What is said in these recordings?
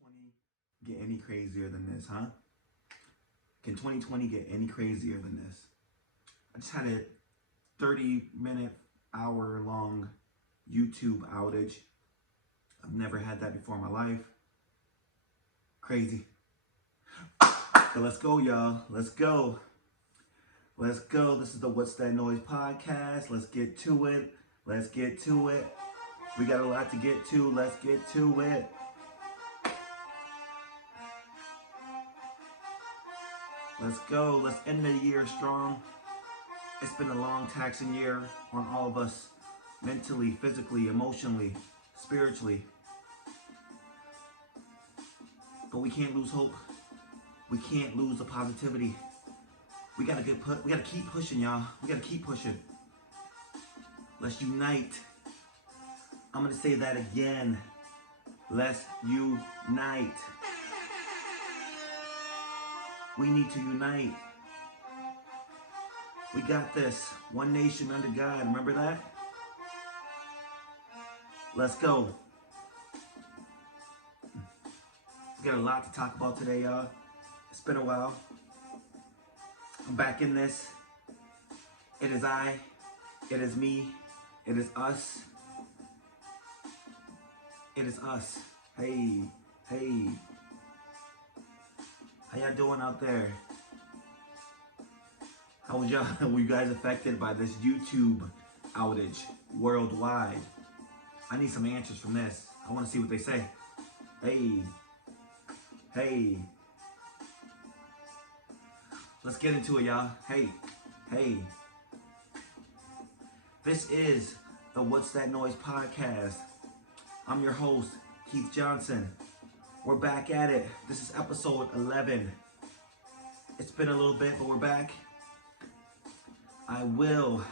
2020 get any crazier than this, huh? Can 2020 get any crazier than this? I just had a 30-minute, hour-long YouTube outage. I've never had that before in my life. Crazy. So let's go, y'all. Let's go. Let's go. This is the What's That Noise podcast. Let's get to it. Let's get to it. We got a lot to get to. Let's get to it. Let's go. Let's end the year strong. It's been a long, taxing year on all of us, mentally, physically, emotionally, spiritually. But we can't lose hope. We can't lose the positivity. We gotta keep pushing, y'all. We gotta keep pushing. Let's unite. I'm gonna say that again. Let's unite. We need to unite. We got this. One nation under God. Remember that? Let's go. We got a lot to talk about today, y'all. It's been a while. I'm back in this. It is I. It is me. It is us. It is us. Hey, hey. How y'all doing out there? How was y'all? Were you guys affected by this YouTube outage worldwide? I need some answers from this. I want to see what they say. Hey, hey. Let's get into it, y'all. Hey, hey. This is the What's That Noise podcast. I'm your host, Keith Johnson. We're back at it. This is episode 11. It's been a little bit, but we're back. I will,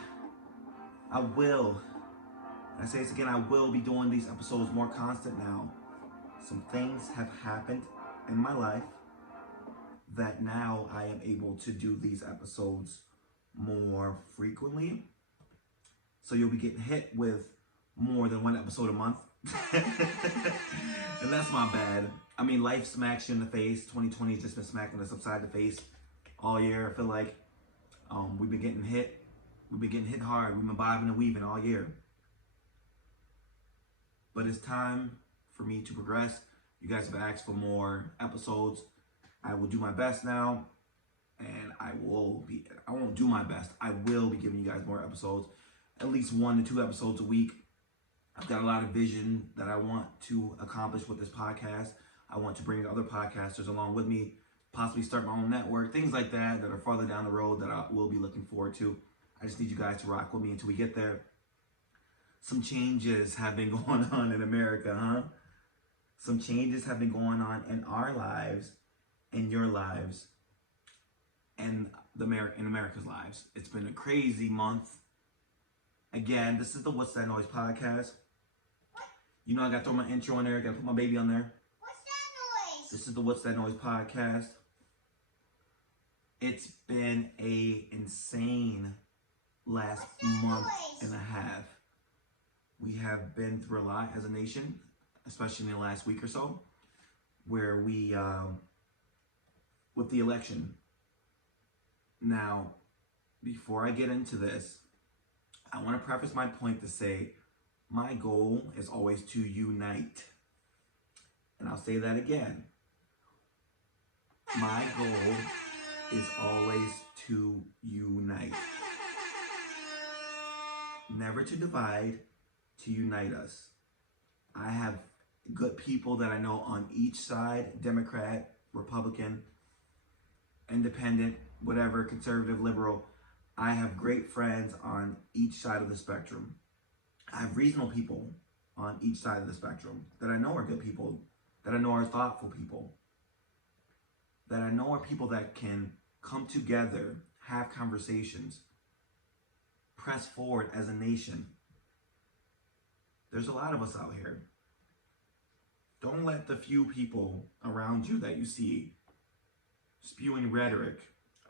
I say this again, I will be doing these episodes more constant now. Some things have happened in my life that now I am able to do these episodes more frequently. So you'll be getting hit with more than one episode a month. And that's my bad. I mean, life smacks you in the face. 2020 has just been smacking us upside the face all year. I feel like we've been getting hit. We've been getting hit hard. We've been bobbing and weaving all year. But it's time for me to progress. You guys have asked for more episodes. I will do my best now. And I won't do my best. I will be giving you guys more episodes. At least 1 to 2 episodes a week. I've got a lot of vision that I want to accomplish with this podcast. I want to bring other podcasters along with me, possibly start my own network, things like that are farther down the road that I will be looking forward to. I just need you guys to rock with me until we get there. Some changes have been going on in America, huh? Some changes have been going on in our lives, in your lives, and in America's lives. It's been a crazy month. Again, this is the What's That Noise podcast. You know I gotta throw my intro in there, gotta put my baby on there. What's that noise? This is the What's That Noise podcast. It's been a insane last month and a half. We have been through a lot as a nation, especially in the last week or so, where we, with the election. Now, before I get into this, I want to preface my point to say my goal is always to unite. And I'll say that again. My goal is always to unite. Never to divide, to unite us. I have good people that I know on each side, Democrat, Republican, independent, whatever, conservative, liberal. I have great friends on each side of the spectrum. I have reasonable people on each side of the spectrum that I know are good people, that I know are thoughtful people, that I know are people that can come together, have conversations, press forward as a nation. There's a lot of us out here. Don't let the few people around you that you see spewing rhetoric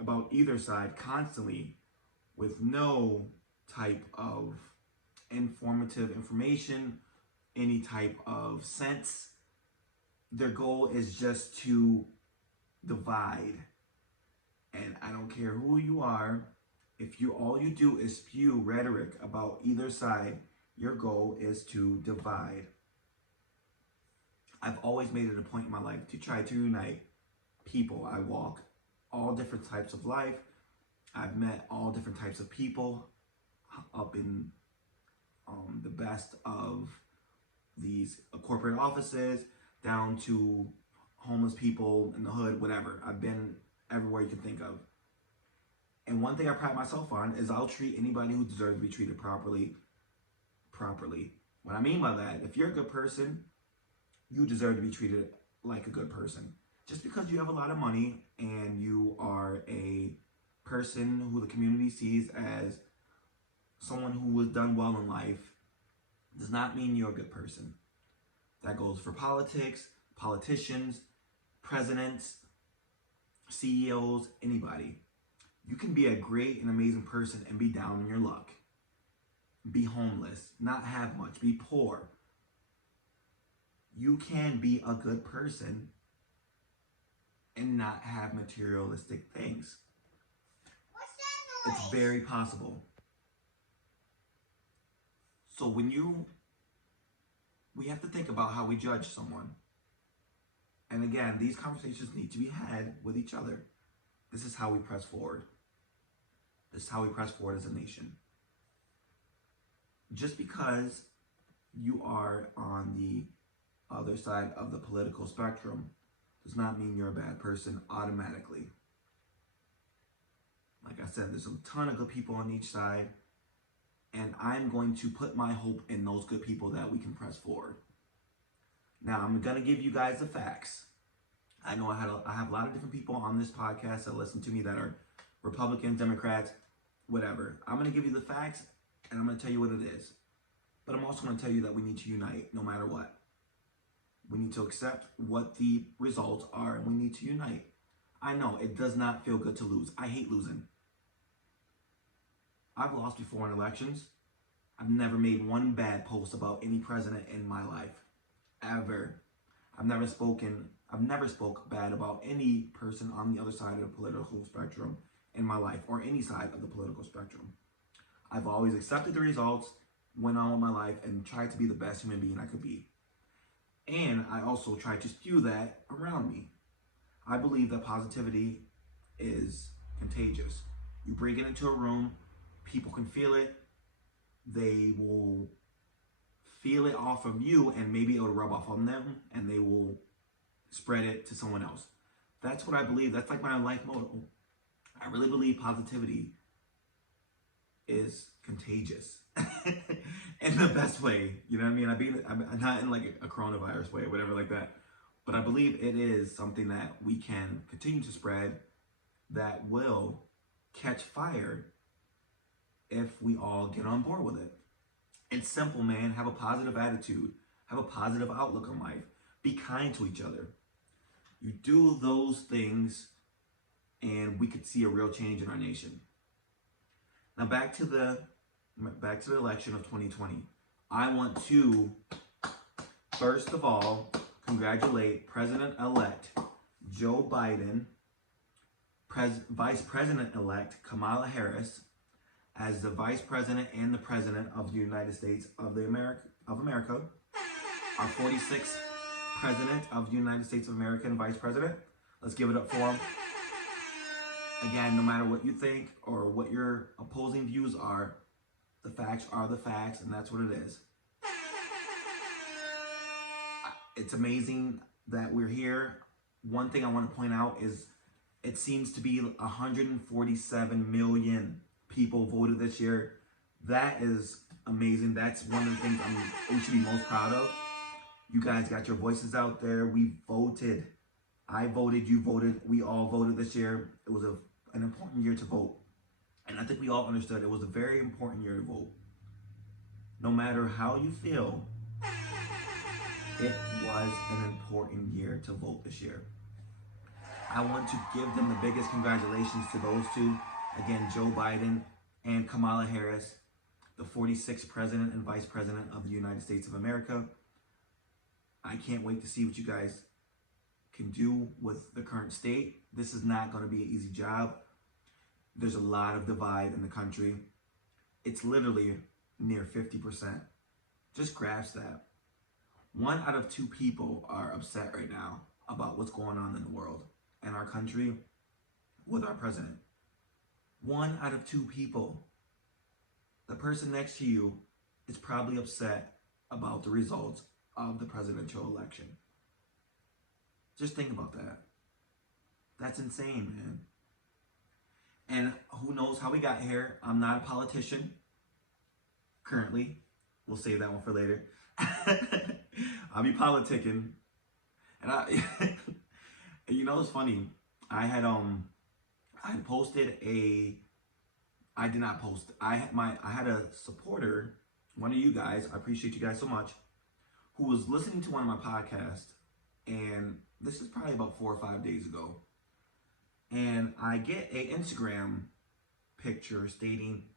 about either side constantly with no type of informative information, any type of sense, their goal is just to divide. And I don't care who you are, if all you do is spew rhetoric about either side, your goal is to divide. I've always made it a point in my life to try to unite people. I walk all different types of life. I've met all different types of people up in the best of these corporate offices down to homeless people in the hood, whatever. I've been everywhere you can think of. And one thing I pride myself on is I'll treat anybody who deserves to be treated properly. What I mean by that, if you're a good person, you deserve to be treated like a good person. Just because you have a lot of money and you are a person who the community sees as someone who has done well in life does not mean you're a good person. That goes for politics, politicians, presidents, CEOs, anybody. You can be a great and amazing person and be down in your luck. Be homeless, not have much, be poor. You can be a good person and not have materialistic things. What's that noise? It's very possible. So we have to think about how we judge someone. And again, these conversations need to be had with each other. This is how we press forward. This is how we press forward as a nation. Just because you are on the other side of the political spectrum does not mean you're a bad person automatically. Like I said, there's a ton of good people on each side, and I'm going to put my hope in those good people that we can press forward. Now, I'm going to give you guys the facts. I know I have a lot of different people on this podcast that listen to me that are Republicans, Democrats, whatever. I'm going to give you the facts, and I'm going to tell you what it is. But I'm also going to tell you that we need to unite no matter what. We need to accept what the results are, and we need to unite. I know it does not feel good to lose. I hate losing. I've lost before in elections. I've never made one bad post about any president in my life. Ever. I've never spoke bad about any person on the other side of the political spectrum in my life, or any side of the political spectrum. I've always accepted the results, went on with my life, and tried to be the best human being I could be. And I also try to spew that around me. I believe that positivity is contagious. You bring it into a room, people can feel it. They will feel it off of you, and maybe it'll rub off on them, and they will spread it to someone else. That's what I believe. That's like my life motto. I really believe positivity is contagious in the best way. You know what I mean? I'm not in like a coronavirus way or whatever like that. But I believe it is something that we can continue to spread that will catch fire if we all get on board with it. It's simple, man. Have a positive attitude. Have a positive outlook on life. Be kind to each other. You do those things, and we could see a real change in our nation. Now back to the election of 2020. I want to, first of all, congratulate President-elect Joe Biden, Vice President-elect Kamala Harris, as the Vice President and the President of the United States of America, our 46th President of the United States of America and Vice President. Let's give it up for him. Again, no matter what you think or what your opposing views are the facts, and that's what it is. It's amazing that we're here. One thing I want to point out is it seems to be 147 million people voted this year. That is amazing. That's one of the things we should be most proud of. You guys got your voices out there. We voted. I voted, you voted, we all voted this year. It was an important year to vote. And I think we all understood it was a very important year to vote. No matter how you feel, it was an important year to vote this year. I want to give them the biggest congratulations to those two. Again, Joe Biden and Kamala Harris, the 46th President and Vice President of the United States of America. I can't wait to see what you guys can do with the current state. This is not going to be an easy job. There's a lot of divide in the country. It's literally near 50%. Just grasp that. 1 out of 2 people are upset right now about what's going on in the world and our country with our president. 1 out of 2 people. The person next to you is probably upset about the results of the presidential election. Just think about that. That's insane, man. And who knows how we got here. I'm not a politician currently. We'll save that one for later. I'll be politicking. And you know, it's funny. I had posted I did not post. I had a supporter, one of you guys, I appreciate you guys so much, who was listening to one of my podcasts, and this is probably about 4 or 5 days ago. And I get a Instagram picture stating,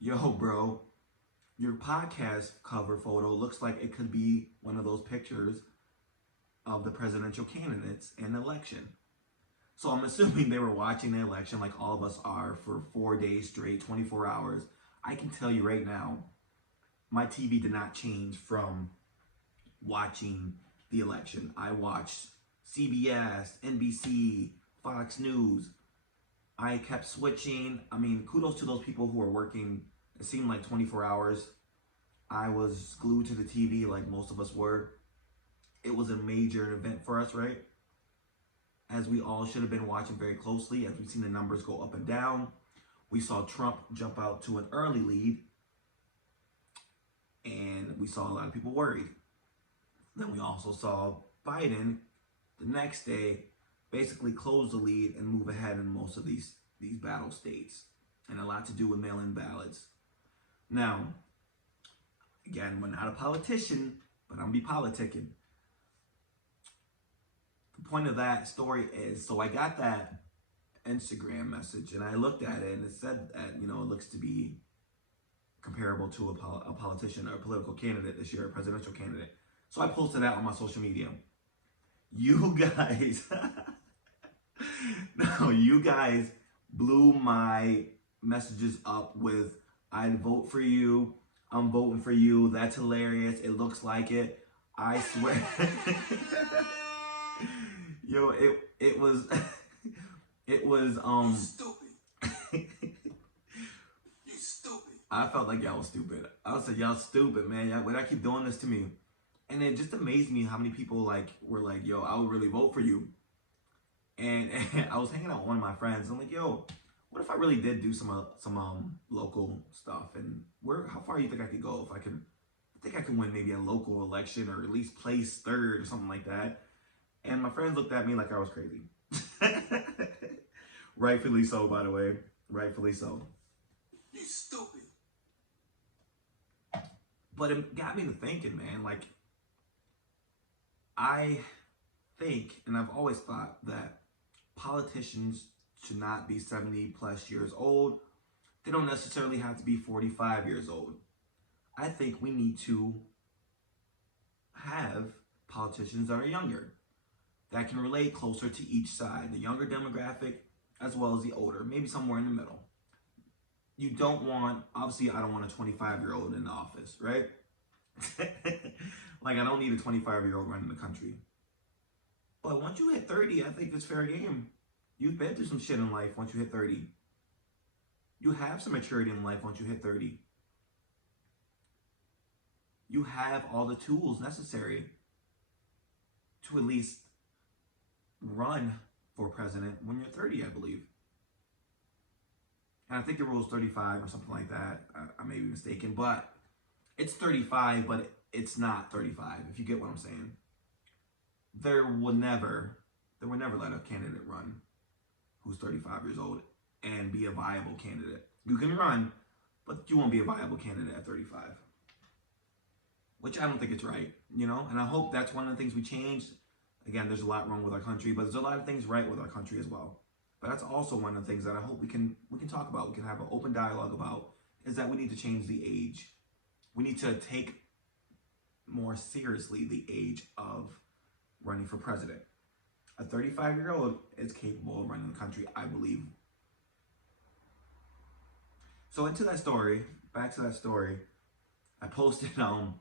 "Yo, bro, your podcast cover photo looks like it could be one of those pictures of the presidential candidates in the election." So I'm assuming they were watching the election like all of us are for 4 days straight, 24 hours. I can tell you right now, my TV did not change from watching the election. I watched CBS, NBC, Fox News. I kept switching. I mean, kudos to those people who are working, it seemed like 24 hours. I was glued to the TV like most of us were. It was a major event for us, right? As we all should have been watching very closely, as we've seen the numbers go up and down. We saw Trump jump out to an early lead, and we saw a lot of people worried. Then we also saw Biden the next day basically close the lead and move ahead in most of these battle states, and a lot to do with mail-in ballots. Now, again, we're not a politician, but I'm gonna be politicking. The point of that story is, so I got that Instagram message and I looked at it and it said that, you know, it looks to be comparable to a politician or a political candidate this year, a presidential candidate. So I posted that on my social media. You guys, no, you guys blew my messages up with, "I'd vote for you, I'm voting for you, that's hilarious, it looks like it, I swear." Yo, it was You stupid. You stupid. I felt like y'all was stupid. I was like, y'all stupid, man. Y'all, why keep doing this to me? And it just amazed me how many people were like, "Yo, I would really vote for you." And I was hanging out with one of my friends. I'm like, "Yo, what if I really did do some local stuff? And how far do you think I could go if I think I could win maybe a local election or at least place third or something like that?" And my friends looked at me like I was crazy. Rightfully so, by the way. Rightfully so. You stupid. But it got me to thinking, man. Like, I think, and I've always thought, that politicians should not be 70 plus years old. They don't necessarily have to be 45 years old. I think we need to have politicians that are younger, that can relate closer to each side, the younger demographic as well as the older, maybe somewhere in the middle. You don't want, obviously I don't want a 25-year-old in the office, right? Like, I don't need a 25-year-old running the country. But once you hit 30, I think it's fair game. You've been through some shit in life once you hit 30. You have some maturity in life once you hit 30. You have all the tools necessary to at least run for president when you're 30, I believe. And I think the rule is 35 or something like that. I may be mistaken, but it's 35, but it's not 35, if you get what I'm saying. They would never let a candidate run who's 35 years old and be a viable candidate. You can run, but you won't be a viable candidate at 35. Which I don't think it's right, you know? And I hope that's one of the things we change. Again, there's a lot wrong with our country, but there's a lot of things right with our country as well. But that's also one of the things that I hope we can talk about, we can have an open dialogue about, is that we need to change the age. We need to take more seriously the age of running for president. A 35-year-old is capable of running the country, I believe. So into that story, back to that story, I posted so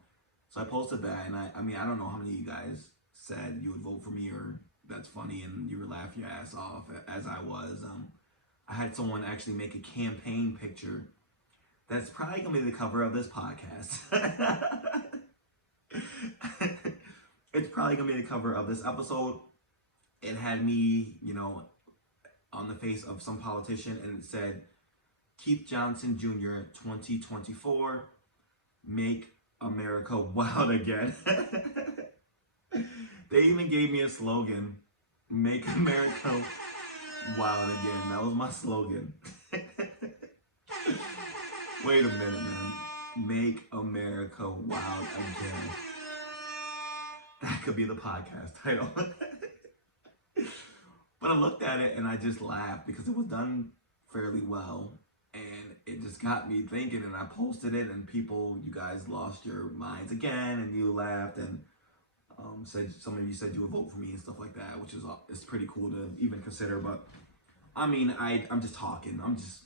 I posted that, and I mean, I don't know how many of you guys said you would vote for me or that's funny and you were laughing your ass off as I was. I had someone actually make a campaign picture that's probably gonna be the cover of this podcast. It's probably gonna be the cover of this episode. It had me, on the face of some politician, and it said, Keith Johnson Jr. 2024, make America wild again. They even gave me a slogan, make America wild again. That was my slogan. Wait a minute, man. Make America wild again. That could be the podcast title. But I looked at it and I just laughed because it was done fairly well. And it just got me thinking, and I posted it, and you guys lost your minds again, and you laughed, and some of you said you would vote for me and stuff like that, which is it's pretty cool to even consider. But I mean, I'm just talking. I'm just,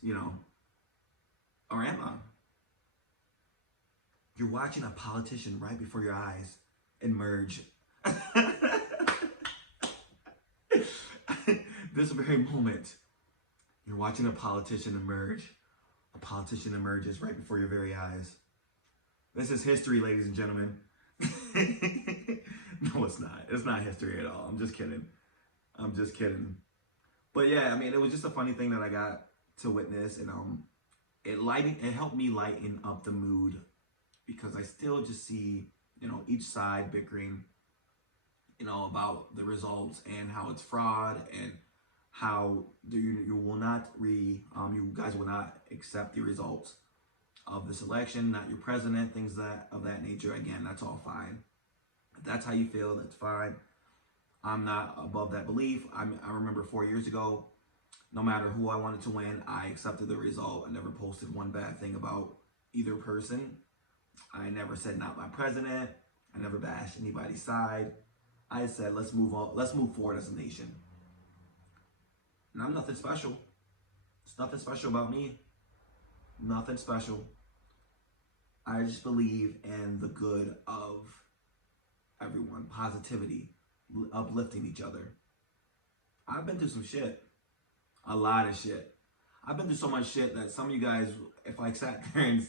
or am I? You're watching a politician right before your eyes emerge. This very moment, you're watching a politician emerge. A politician emerges right before your very eyes. This is history, ladies and gentlemen. No, it's not. It's not history at all. I'm just kidding. But yeah, I mean, it was just a funny thing that I got to witness, and it helped me lighten up the mood, because I still just see, each side bickering, about the results and how it's fraud, and how you guys will not accept the results of this election, not your president, things of that nature. Again, that's all fine. If that's how you feel, that's fine. I'm not above that belief. I remember 4 years ago, no matter who I wanted to win, I accepted the result. I never posted one bad thing about either person. I never said not my president. I never bashed anybody's side. I said, let's move on. Let's move forward as a nation. And I'm nothing special. There's nothing special about me. Nothing special. I just believe in the good of everyone. Positivity. Uplifting each other. I've been through some shit. A lot of shit. I've been through so much shit that some of you guys, if I sat there and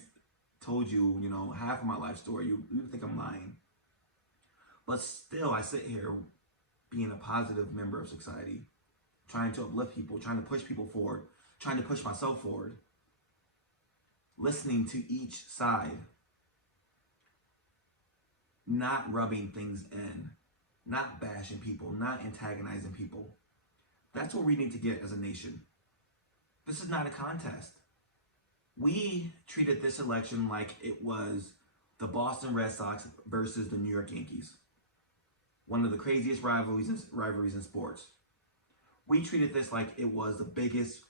told you, half of my life story, you would think I'm lying. But still, I sit here being a positive member of society, trying to uplift people, trying to push people forward, trying to push myself forward, listening to each side, not rubbing things in, not bashing people, not antagonizing people. That's what we need to get as a nation. This is not a contest. We treated this election like it was the Boston Red Sox versus the New York Yankees. One of the craziest rivalries in sports. We treated this like it was the biggest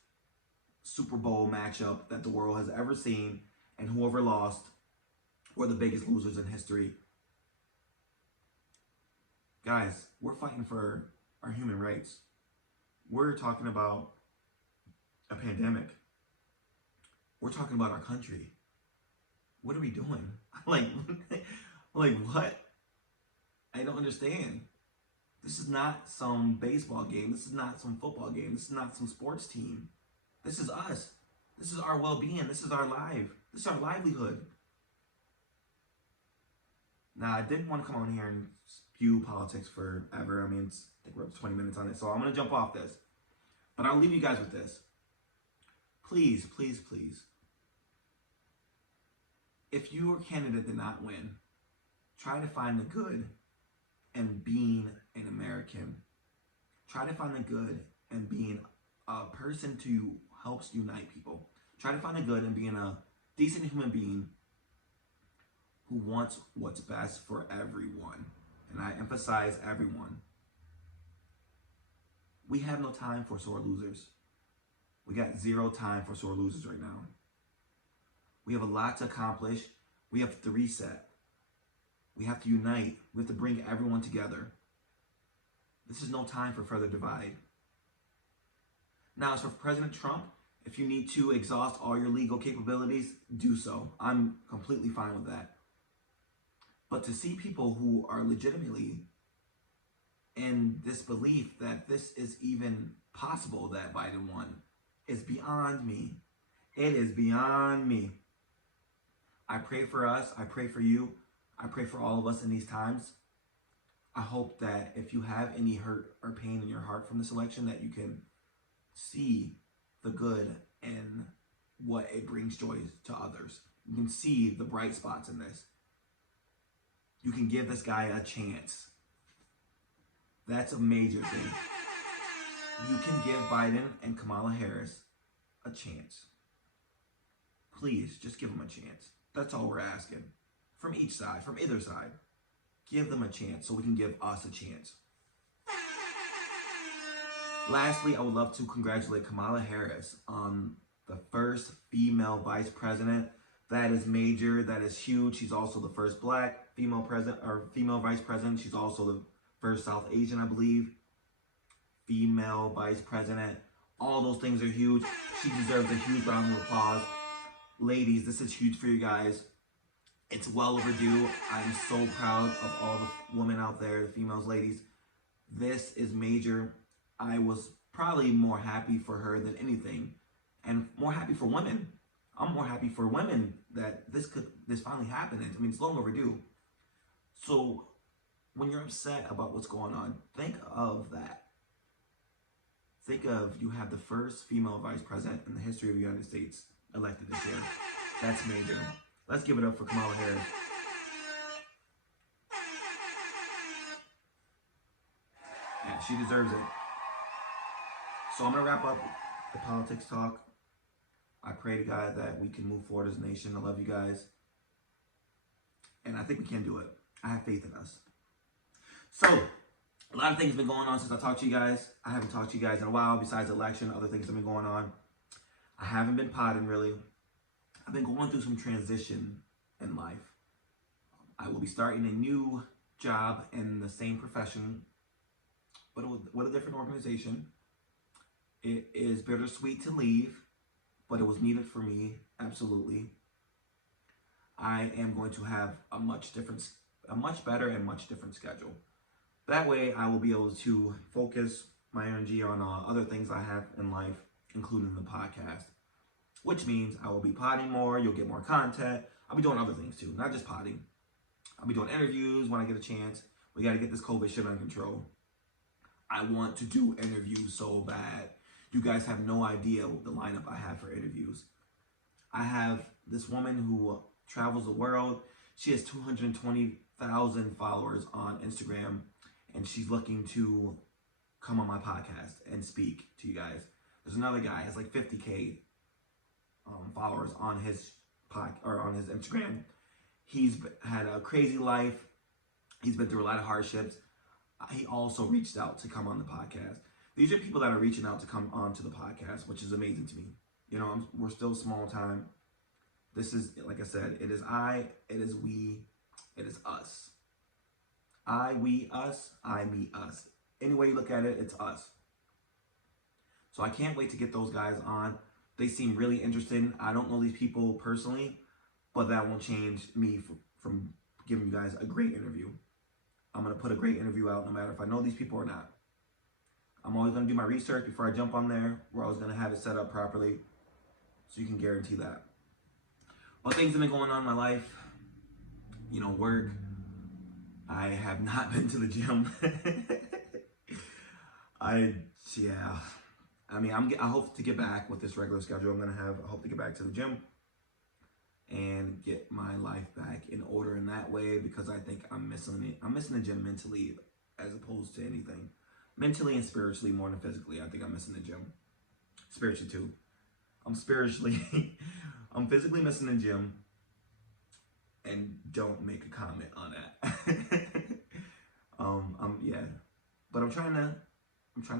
Super Bowl matchup that the world has ever seen, and whoever lost were the biggest losers in history. Guys, we're fighting for our human rights. We're talking about a pandemic. We're talking about our country. What are we doing? Like what? I don't understand. This is not some baseball game. This is not some football game. This is not some sports team. This is us. This is our well-being. This is our life. This is our livelihood. Now, I didn't want to come on here and spew politics forever. I mean, I think we're up to 20 minutes on it, so I'm going to jump off this. But I'll leave you guys with this. Please, please, please. If your candidate did not win, try to find the good in being an American. Try to find the good in being a person who helps unite people. Try to find the good in being a decent human being who wants what's best for everyone. And I emphasize everyone. We have no time for sore losers. We got zero time for sore losers right now. We have a lot to accomplish. We have to reset. We have to unite. We have to bring everyone together. This is no time for further divide. Now, as for President Trump, if you need to exhaust all your legal capabilities, do so. I'm completely fine with that. But to see people who are legitimately in disbelief that this is even possible that Biden won is beyond me. It is beyond me. I pray for us. I pray for you. I pray for all of us in these times. I hope that if you have any hurt or pain in your heart from this election, that you can see the good and what it brings joy to others. You can see the bright spots in this. You can give this guy a chance. That's a major thing. You can give Biden and Kamala Harris a chance. Please, just give them a chance. That's all we're asking. From each side, from either side. Give them a chance so we can give us a chance. Lastly, I would love to congratulate Kamala Harris on the first female vice president. That is major. That is huge. She's also the first black female president or female vice president. She's also the first South Asian, I believe, female vice president. All those things are huge. She deserves a huge round of applause. Ladies, this is huge for you guys. It's well overdue. I'm so proud of all the women out there, the females, ladies. This is major. I was probably more happy for her than anything, and more happy for women. I'm more happy for women that this finally happened. I mean, it's long overdue. So when you're upset about what's going on, think of that. Think of you have the first female vice president in the history of the United States elected this year. That's major. Let's give it up for Kamala Harris. Yeah, she deserves it. So I'm going to wrap up the politics talk. I pray to God that we can move forward as a nation. I love you guys. And I think we can do it. I have faith in us. So, a lot of things have been going on since I talked to you guys. I haven't talked to you guys in a while besides the election. Other things have been going on. I haven't been potting really. I've been going through some transition in life. I will be starting a new job in the same profession, but with a different organization. It is bittersweet to leave, but it was needed for me, absolutely. I am going to have a much better and much different schedule. That way, I will be able to focus my energy on other things I have in life, including the podcast, which means I will be potting more. You'll get more content. I'll be doing other things too, not just potting. I'll be doing interviews when I get a chance. We got to get this COVID shit under control. I want to do interviews so bad. You guys have no idea the lineup I have for interviews. I have this woman who travels the world. She has 220,000 followers on Instagram, and she's looking to come on my podcast and speak to you guys. There's another guy, has like 50K followers on his on his Instagram. He's had a crazy life. He's been through a lot of hardships. He also reached out to come on the podcast. These are people that are reaching out to come onto the podcast, which is amazing to me. You know, we're still small time. This is, like I said, it is I, it is we, it is us. I, we, us, I, me, us. Any way you look at it, it's us. So I can't wait to get those guys on. They seem really interested. I don't know these people personally, but that won't change me from giving you guys a great interview. I'm going to put a great interview out no matter if I know these people or not. I'm always going to do my research before I jump on there. We're always going to have it set up properly so you can guarantee that. Well, things have been going on in my life. You know, work. I have not been to the gym. I hope to get back with this regular schedule I'm going to have. I hope to get back to the gym and get my life back in order in that way, because I think I'm missing it. I'm missing the gym mentally as opposed to anything. Mentally and spiritually more than physically. I think I'm missing the gym. Spiritually too. I'm physically missing the gym, and don't make a comment on that. But I'm trying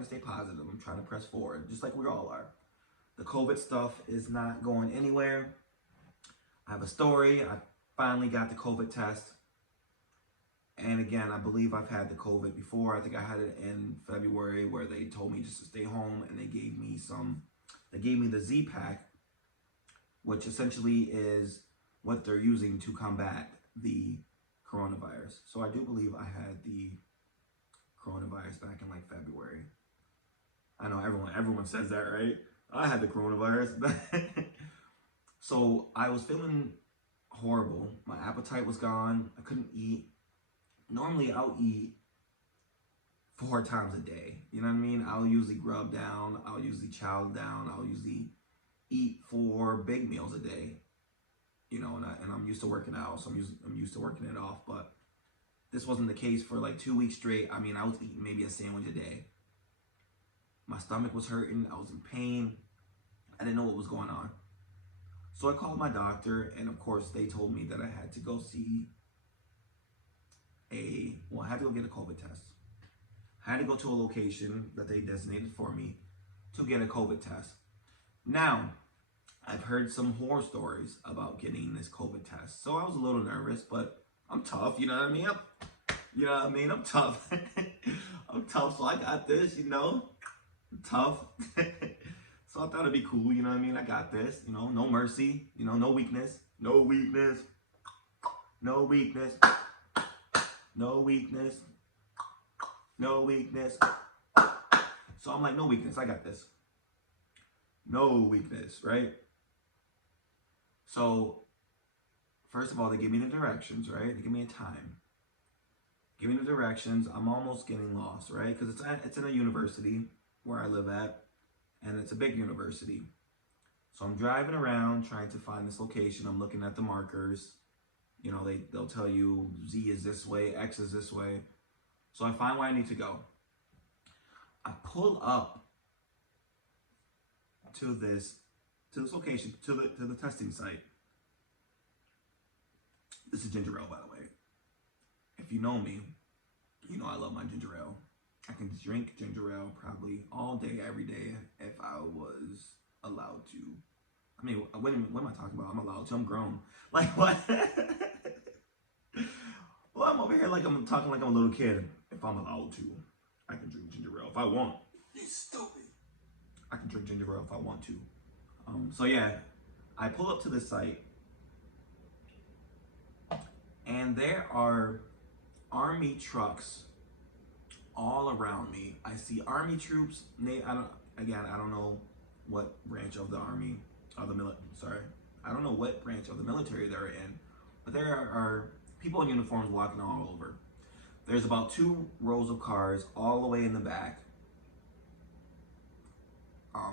to stay positive. I'm trying to press forward, just like we all are. The COVID stuff is not going anywhere. I have a story. I finally got the COVID test, And again, I believe I've had the COVID before. I think I had it in February where they told me just to stay home, and they gave me the Z-Pack, which essentially is what they're using to combat the coronavirus. So I do believe I had the coronavirus back in like February. I know everyone says that, right? I had the coronavirus. So I was feeling horrible. My appetite was gone. I couldn't eat. Normally I'll eat 4 times a day. You know what I mean? I'll usually grub down. I'll usually chow down. I'll usually eat 4 big meals a day. You know, and I'm used to working out, so I'm used to working it off. But this wasn't the case for like 2 weeks straight. I mean, I was eating maybe a sandwich a day. My stomach was hurting. I was in pain. I didn't know what was going on. So I called my doctor, and of course they told me that I had to go I had to go get a COVID test. I had to go to a location that they designated for me to get a COVID test. Now, I've heard some horror stories about getting this COVID test. So I was a little nervous, but I'm tough, you know what I mean? I'm tough. I'm tough, so I got this, you know? I'm tough. So I thought it'd be cool, you know what I mean? I got this, you know, no mercy, you know, no weakness. No weakness. No weakness. No weakness. No weakness. So I'm like, no weakness, I got this. No weakness, right? So, first of all, they give me the directions, right? They give me a time. Give me the directions. I'm almost getting lost, right? Because it's in a university where I live at, and it's a big university. So I'm driving around trying to find this location. I'm looking at the markers. You know, they'll tell you Z is this way, X is this way. So I find where I need to go. I pull up to this location, to the testing site. This is ginger ale, by the way. If you know me, you know I love my ginger ale. I can drink ginger ale probably all day, every day, if I was allowed to. I mean, what am I talking about? I'm allowed to. I'm grown. Like, what? Well, I'm over here like I'm talking like I'm a little kid. If I'm allowed to, I can drink ginger ale if I want. You stupid. I can drink ginger ale if I want to. So yeah, I pull up to the site, and there are army trucks all around me. I see army troops. I don't know what branch of the army, I don't know what branch of the military they're in, but there are people in uniforms walking all over. There's about 2 rows of cars all the way in the back,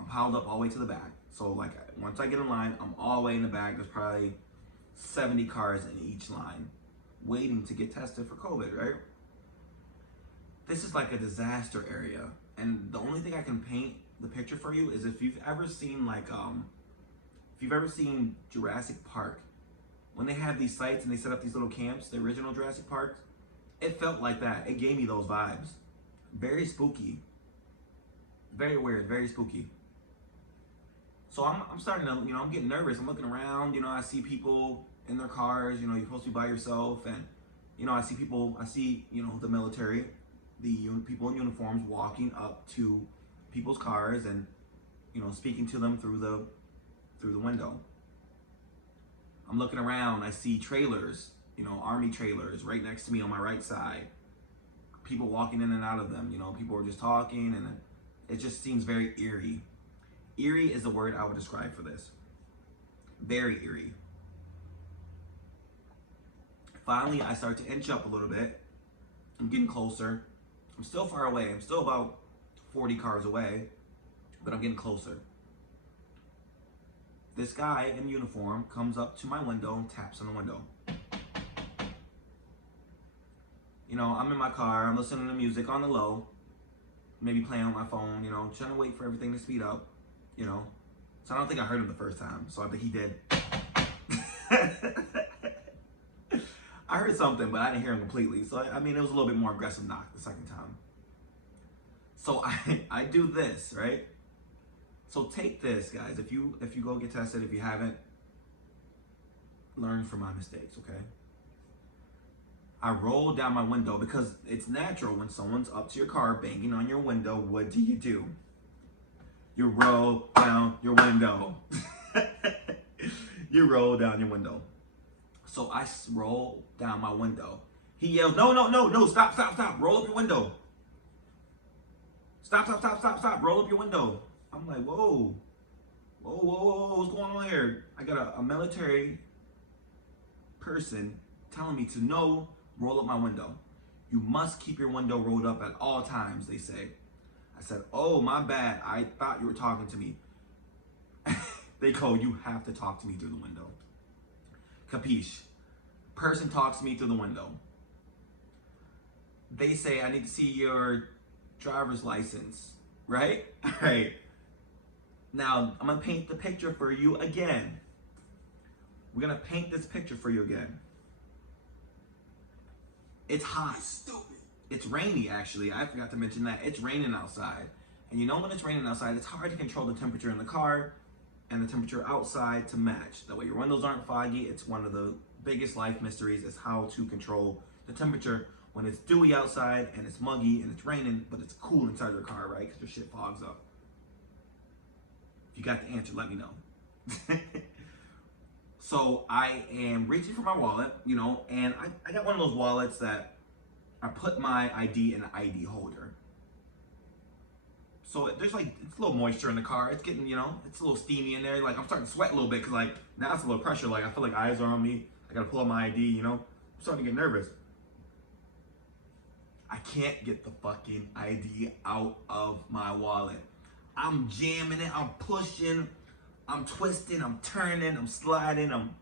piled up all the way to the back. So like once I get in line, I'm all the way in the back. There's probably 70 cars in each line waiting to get tested for COVID, right? This is like a disaster area. And the only thing I can paint the picture for you is if you've ever seen Jurassic Park, when they have these sites and they set up these little camps, the original Jurassic Park, it felt like that. It gave me those vibes. Very spooky. Very weird, very spooky. So I'm starting to, I'm getting nervous. I'm looking around, I see people in their cars, you're supposed to be by yourself. And, I see the military, the people in uniforms walking up to people's cars and, speaking to them through the window. I'm looking around, I see trailers, army trailers right next to me on my right side. People walking in and out of them, people are just talking, and it just seems very eerie. Eerie is the word I would describe for this. Very eerie. Finally, I start to inch up a little bit. I'm getting closer. I'm still far away. I'm still about 40 cars away, but I'm getting closer. This guy in uniform comes up to my window and taps on the window. I'm in my car, I'm listening to music on the low, maybe playing on my phone, trying to wait for everything to speed up, So I don't think I heard him the first time, so I think he did. I heard something, but I didn't hear him completely. So, it was a little bit more aggressive knock the second time. So I do this, right? So take this, guys. If you go get tested, if you haven't, learn from my mistakes, okay? I roll down my window because it's natural when someone's up to your car banging on your window. What do? You roll down your window. You roll down your window. So I roll down my window. He yells, no, no, no, no, stop, stop, stop. Roll up your window. Stop, stop, stop, stop, stop. Roll up your window. I'm like, whoa. Whoa, whoa, whoa, what's going on here? I got a military person telling me to no, roll up my window. You must keep your window rolled up at all times, they say. I said, oh, my bad. I thought you were talking to me. They go, you have to talk to me through the window. Capiche? Person talks to me through the window. They say, I need to see your driver's license, right? All right. Now, I'm going to paint the picture for you again. We're going to paint this picture for you again. It's hot. Stupid. It's rainy, actually. I forgot to mention that. It's raining outside. And you know when it's raining outside, it's hard to control the temperature in the car and the temperature outside to match. That way your windows aren't foggy. It's one of the biggest life mysteries is how to control the temperature when it's dewy outside and it's muggy and it's raining, but it's cool inside your car, right? Because your shit fogs up. If you got the answer, let me know. So I am reaching for my wallet, you know, and I got one of those wallets that I put my ID in the ID holder. So there's like, it's a little moisture in the car. It's getting, you know, it's a little steamy in there. Like I'm starting to sweat a little bit because like now it's a little pressure. Like I feel like eyes are on me. I got to pull out my ID, you know. I'm starting to get nervous. I can't get the fucking ID out of my wallet. I'm jamming it. I'm pushing. I'm twisting. I'm turning. I'm sliding. I'm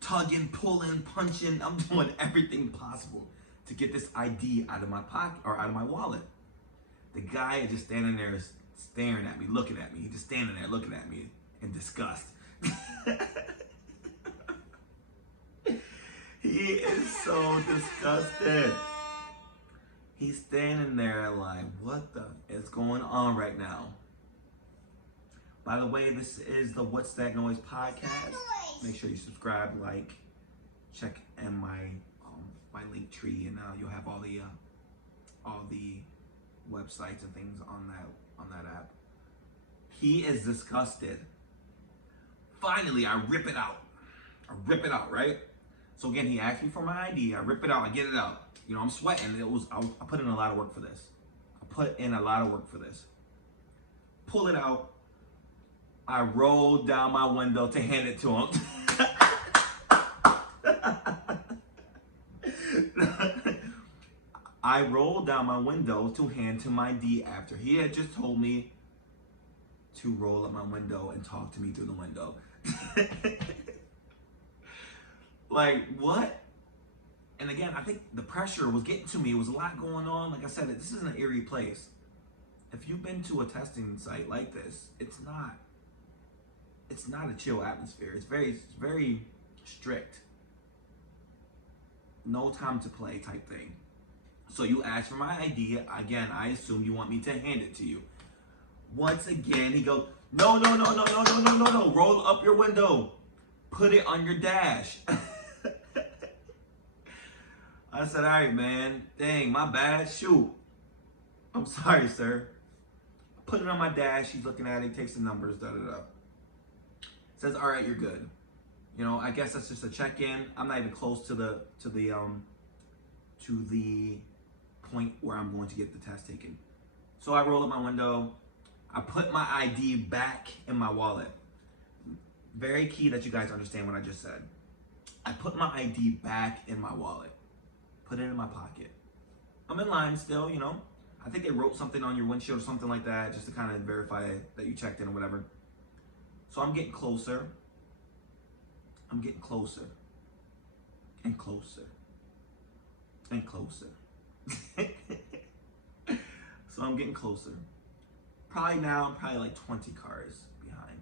tugging, pulling, punching. I'm doing everything possible to get this ID out of my pocket or out of my wallet. The guy is just standing there staring at me, looking at me. He's just standing there looking at me in disgust. He is so disgusted. He's standing there like, what the is going on right now? By the way, this is the What's That Noise podcast. Make sure you subscribe, like, check in my link tree, and you'll have all the websites and things on that app. He is disgusted. Finally, I rip it out. Right? So again, he asked me for my ID. I rip it out. I get it out. You know, I'm sweating. I put in a lot of work for this. Pull it out. I rolled down my window to hand it to him. I rolled down my window to hand him my ID after he had just told me to roll up my window and talk to me through the window. Like, what? And again, I think the pressure was getting to me. It was a lot going on. Like I said, this is an eerie place. If you've been to a testing site like this, it's not a chill atmosphere. It's very strict. No time to play type thing. So you ask for my ID. Again, I assume you want me to hand it to you. Once again, he goes, no. Roll up your window. Put it on your dash. I said, all right, man. Dang, my bad. Shoot. I'm sorry, sir. Put it on my dash. He's looking at it. He takes the numbers. Says, all right, you're good. You know, I guess that's just a check-in. I'm not even close to the point where I'm going to get the test taken. So I roll up my window. I put my ID back in my wallet. Very key that you guys understand what I just said. I put my ID back in my wallet. Put it in my pocket. I'm in line still, you know. I think they wrote something on your windshield or something like that just to kind of verify that you checked in or whatever. So I'm getting closer. I'm getting closer. And closer. And closer. So I'm getting closer. Probably like 20 cars behind.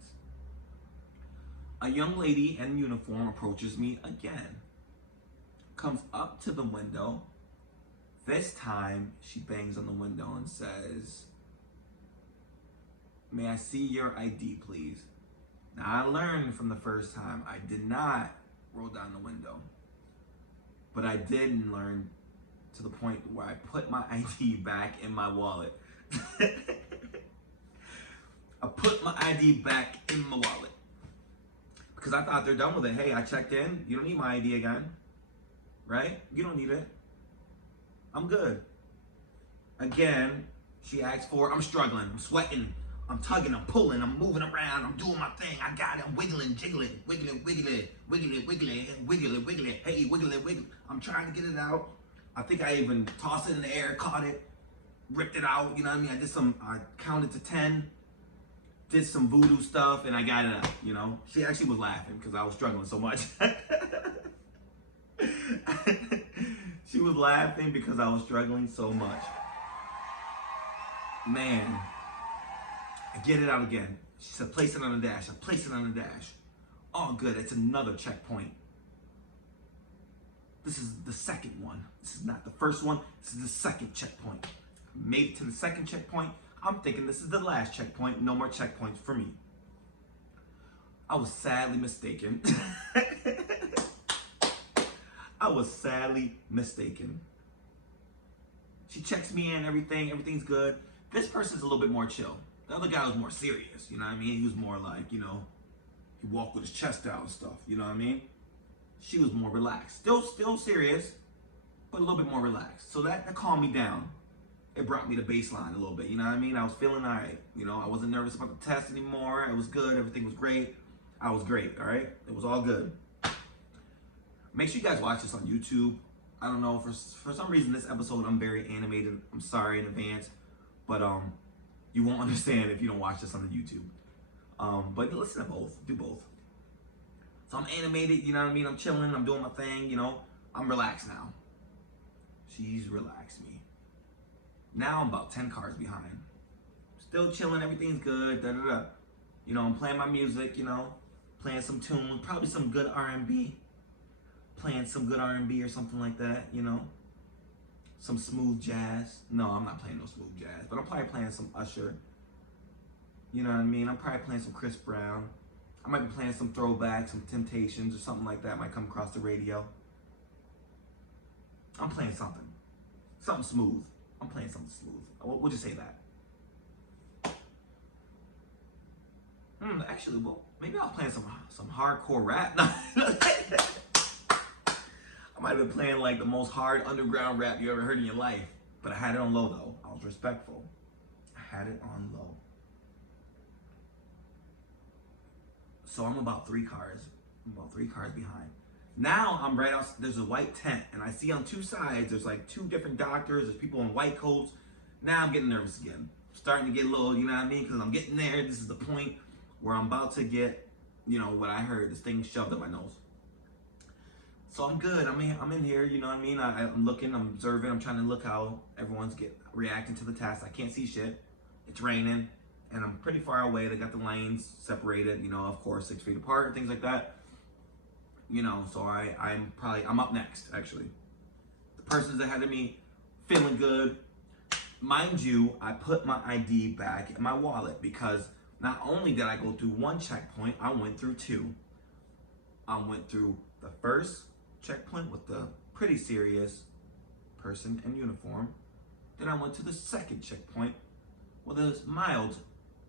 A young lady in uniform approaches me again. Comes up to the window. This time, she bangs on the window and says, may I see your ID, please? Now, I learned from the first time, I did not roll down the window. But I did learn to the point where I put my ID back in my wallet. I put my ID back in my wallet. Because I thought they're done with it. Hey, I checked in. You don't need my ID again. Right? You don't need it. I'm good. Again, she asked for it. I'm struggling. I'm sweating. I'm tugging. I'm pulling. I'm moving around. I'm doing my thing. I got it. I'm wiggling, jiggling, wiggling, wiggling, wiggling, wiggling, wiggling, wiggling. Hey, wiggling, wiggling. I'm trying to get it out. I think I even tossed it in the air, caught it, ripped it out. You know what I mean? I counted to 10, did some voodoo stuff, and I got it out, you know? She actually was laughing because I was struggling so much. She was laughing because I was struggling so much. Man, I get it out again. She said, place it on the dash. I place it on the dash. Oh, good. It's another checkpoint. This is the second one. This is not the first one. This is the second checkpoint. Made it to the second checkpoint. I'm thinking this is the last checkpoint. No more checkpoints for me. I was sadly mistaken. I was sadly mistaken. She checks me in, everything's good. This person's a little bit more chill. The other guy was more serious, you know what I mean? He was more like, you know, he walked with his chest out and stuff, you know what I mean? She was more relaxed. Still serious, but a little bit more relaxed. So that calmed me down. It brought me to baseline a little bit, you know what I mean? I was feeling all right, you know? I wasn't nervous about the test anymore. It was good, everything was great. I was great, all right? It was all good. Make sure you guys watch this on YouTube. I don't know, for some reason this episode I'm very animated. I'm sorry in advance, but you won't understand if you don't watch this on the YouTube. But listen to both, do both. So I'm animated, you know what I mean? I'm chilling, I'm doing my thing, you know? I'm relaxed now. She's relaxed me. Now I'm about 10 cars behind. Still chilling, everything's good, da-da-da. You know, I'm playing my music, you know? Playing some tunes, probably some good R&B. Playing some good R&B or something like that, you know? Some smooth jazz. No, I'm not playing no smooth jazz, but I'm probably playing some Usher. You know what I mean? I'm probably playing some Chris Brown. I might be playing some throwbacks, some Temptations or something like that. Might come across the radio. I'm playing something. Something smooth. I'm playing something smooth. We'll just say that. Actually, well, maybe I was playing some hardcore rap. I might have been playing like the most hard underground rap you ever heard in your life. But I had it on low though. I was respectful. I had it on low. So I'm about 3 cars. I'm about 3 cars behind. Now I'm right out, there's a white tent. And I see on 2 sides, there's like 2 different doctors. There's people in white coats. Now I'm getting nervous again. Starting to get a little, you know what I mean? Because I'm getting there. This is the point where I'm about to get, you know, what I heard. This thing shoved up my nose. So I'm good. I'm in here, you know what I mean? I'm looking, I'm observing, I'm trying to look how everyone's reacting to the test. I can't see shit. It's raining, and I'm pretty far away. They got the lanes separated, you know, of course, 6 feet apart and things like that. You know, so I'm up next, actually. The person's ahead of me, feeling good. Mind you, I put my ID back in my wallet because not only did I go through 1 checkpoint, I went through 2. I went through the first checkpoint with the pretty serious person in uniform. Then I went to the second checkpoint with a mild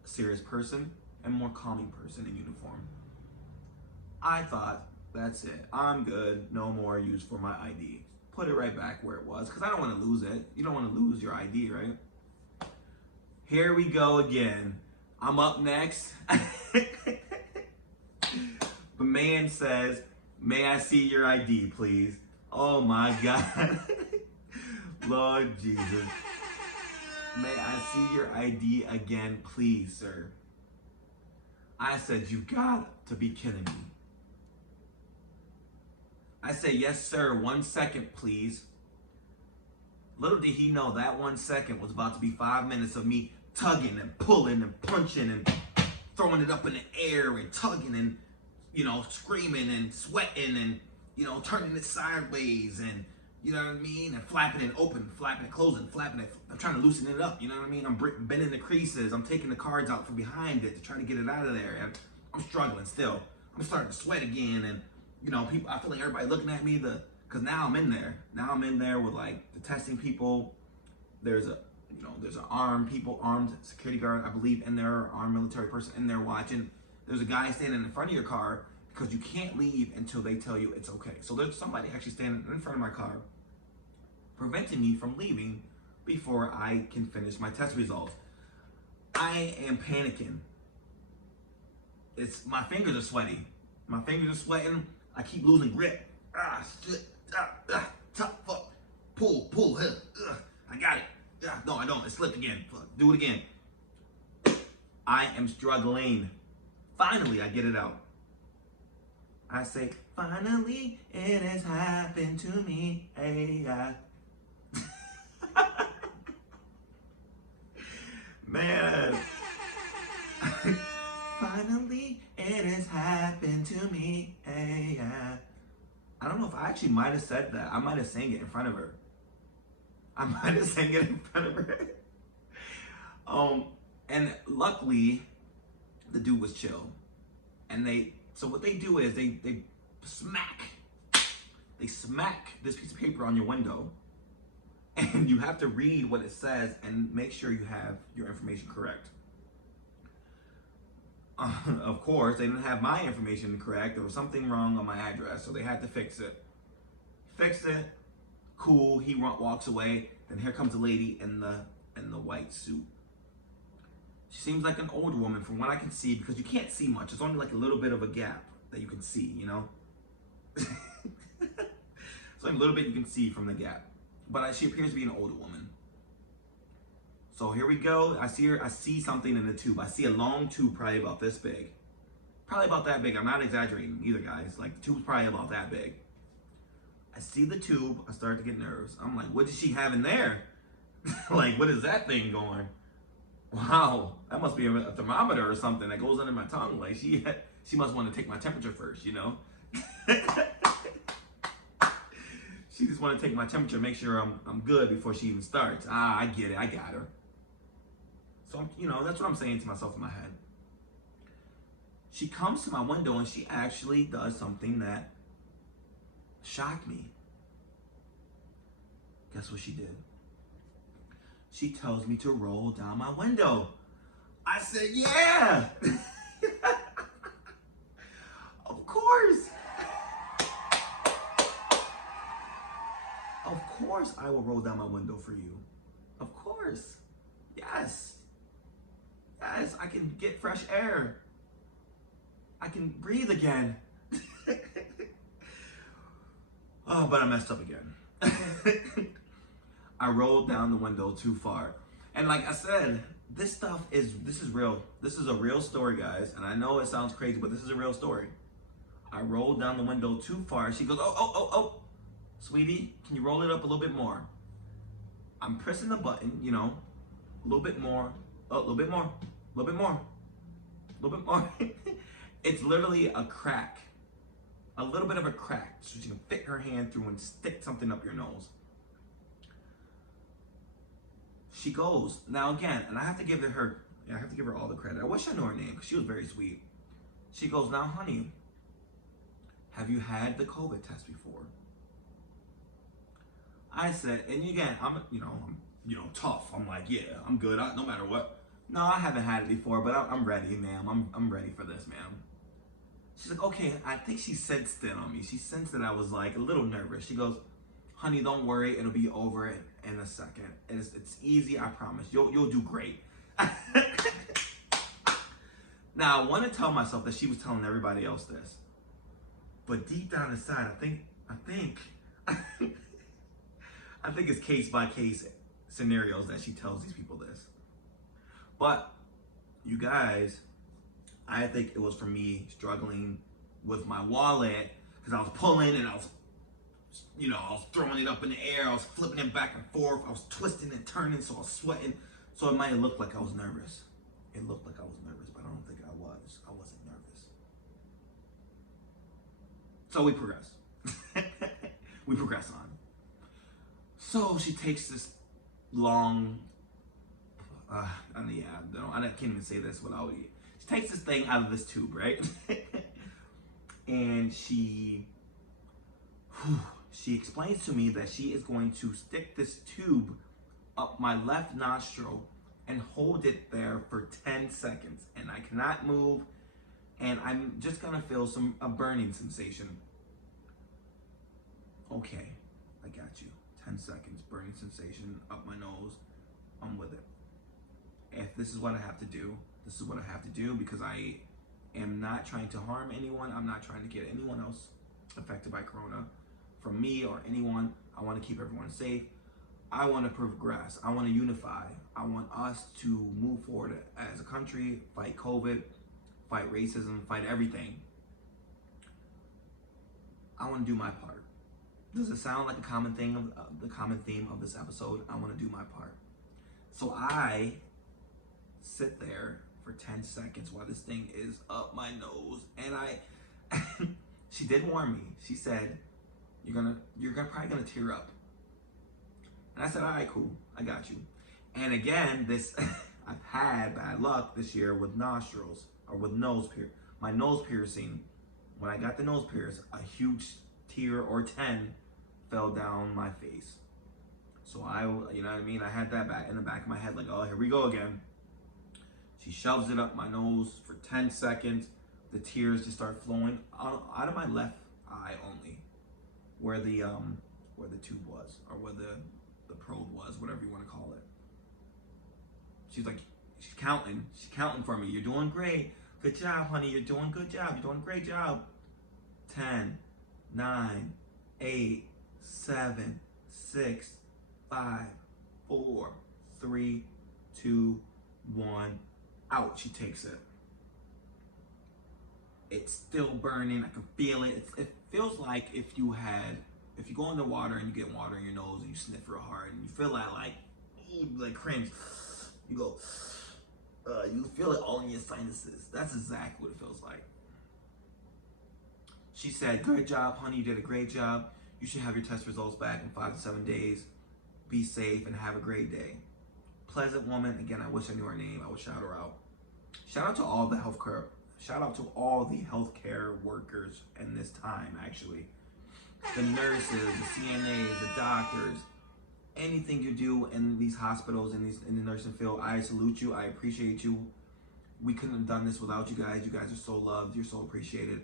serious person and more calming person in uniform. I thought, that's it. I'm good. No more use for my ID. Put it right back where it was because I don't want to lose it. You don't want to lose your ID, right? Here we go again. I'm up next. The man says, may I see your ID, please? Oh my God. Lord Jesus. May I see your ID again, please, sir? I said, you got to be kidding me. I said, yes, sir. 1 second, please. Little did he know that 1 second was about to be 5 minutes of me tugging and pulling and punching and throwing it up in the air and tugging and, you know, screaming and sweating and, you know, turning it sideways and, you know what I mean? And flapping it open, flapping it closing, flapping it. I'm trying to loosen it up, you know what I mean? I'm bending the creases. I'm taking the cards out from behind it to try to get it out of there. And I'm struggling still. I'm starting to sweat again. And, you know, people, I feel like everybody looking at me. The Because now I'm in there. Now I'm in there with like the testing people. There's a, there's an armed security guard, I believe, in there, armed military person in there watching. There's a guy standing in front of your car because you can't leave until they tell you it's okay. So there's somebody actually standing in front of my car, preventing me from leaving before I can finish my test results. I am panicking. My fingers are sweaty. My fingers are sweating. I keep losing grip. Shit. Tough, fuck. Pull, I got it. No, I don't. It slipped again. Fuck. Do it again. I am struggling. Finally, I get it out. I say, finally, it has happened to me. Hey, man. Finally, it has happened to me. Hey, I don't know if I actually might have said that. I might have sang it in front of her. And luckily, the dude was chill. And so what they do is they smack this piece of paper on your window, and you have to read what it says and make sure you have your information correct. Of course, they didn't have my information correct. There was something wrong on my address, so they had to fix it. Fixed it. Cool. He walks away. Then here comes a lady in the white suit. She seems like an older woman from what I can see, because you can't see much. It's only like a little bit of a gap that you can see, It's only a little bit you can see from the gap. But she appears to be an older woman. So here we go. I see something in the tube. I see a long tube, probably about this big. Probably about that big. I'm not exaggerating either, guys. Like, the tube's probably about that big. I see the tube. I start to get nervous. I'm like, what does she have in there? Like, what is that thing going? Wow, that must be a thermometer or something that goes under my tongue. Like, she must want to take my temperature first, She just want to take my temperature, make sure I'm good before she even starts. I get it. I got her. So, that's what I'm saying to myself in my head. She comes to my window and she actually does something that shocked me. Guess what she did? She tells me to roll down my window. I said, yeah. Of course. Of course I will roll down my window for you. Of course. Yes. Yes, I can get fresh air. I can breathe again. Oh, but I messed up again. I rolled down the window too far. And like I said, this is real. This is a real story, guys. And I know it sounds crazy, but this is a real story. I rolled down the window too far. She goes, oh. Sweetie, can you roll it up a little bit more? I'm pressing the button, a little bit more, a little bit more, a little bit more, a little bit more. It's literally a crack, a little bit of a crack, so she can fit her hand through and stick something up your nose. She goes, now again, and I have to give her all the credit. I wish I knew her name because she was very sweet. She goes, now honey, have you had the COVID test before? I said, and again, I'm tough. I'm like, yeah, I'm good. No matter what. No, I haven't had it before, but I'm ready, ma'am. I'm ready for this, ma'am. She's like, okay. I think she sensed it on me. She sensed that I was like a little nervous. She goes, honey, don't worry. It'll be over in a second. It's easy. I promise. You'll do great. Now, I want to tell myself that she was telling everybody else this, but deep down inside, I think it's case by case scenarios that she tells these people this. But you guys, I think it was for me struggling with my wallet because I was pulling and I was throwing it up in the air. I was flipping it back and forth. I was twisting and turning, so I was sweating. So it might have looked like I was nervous. It looked like I was nervous, but I don't think I was. I wasn't nervous. So we progress. We progress on. So she takes this long, I can't even say this without it. She takes this thing out of this tube, right? And she she explains to me that she is going to stick this tube up my left nostril and hold it there for 10 seconds. And I cannot move, and I'm just gonna feel a burning sensation. Okay, I got you. 10 seconds, burning sensation up my nose. I'm with it. If this is what I have to do, this is what I have to do, because I am not trying to harm anyone. I'm not trying to get anyone else affected by corona from me or anyone. I want to keep everyone safe. I want to progress. I want to unify. I want us to move forward as a country, fight COVID, fight racism, fight everything. I want to do my part. Does it sound like the common theme of this episode? I want to do my part. So I sit there for 10 seconds while this thing is up my nose, and she did warn me. She said, you're probably gonna tear up. And I said, all right, cool, I got you. And again, I've had bad luck this year with nostrils, or with my nose piercing. When I got the nose pierced, a huge tear or 10 fell down my face. So you know what I mean? I had that back in the back of my head, like, oh, here we go again. She shoves it up my nose for 10 seconds. The tears just start flowing out of my left eye only, where the tube was, or where the probe was, whatever you want to call it. She's like, she's counting for me. You're doing great. Good job, honey. You're doing a good job. You're doing a great job. 10, 9, 8, 7, 6, 5, 4, 3, 2, 1. Out. She takes it. It's still burning. I can feel it. It feels like if you go in the water and you get water in your nose and you sniff real hard and you feel that like cringe. You go, you feel it all in your sinuses. That's exactly what it feels like. She said, good job, honey. You did a great job. You should have your test results back in 5 to 7 days. Be safe and have a great day. Pleasant woman. Again, I wish I knew her name. I would shout her out. Shout out to all the healthcare. Shout out to all the healthcare workers in this time, actually. The nurses, the CNAs, the doctors, anything you do in these hospitals, in the nursing field, I salute you. I appreciate you. We couldn't have done this without you guys. You guys are so loved. You're so appreciated.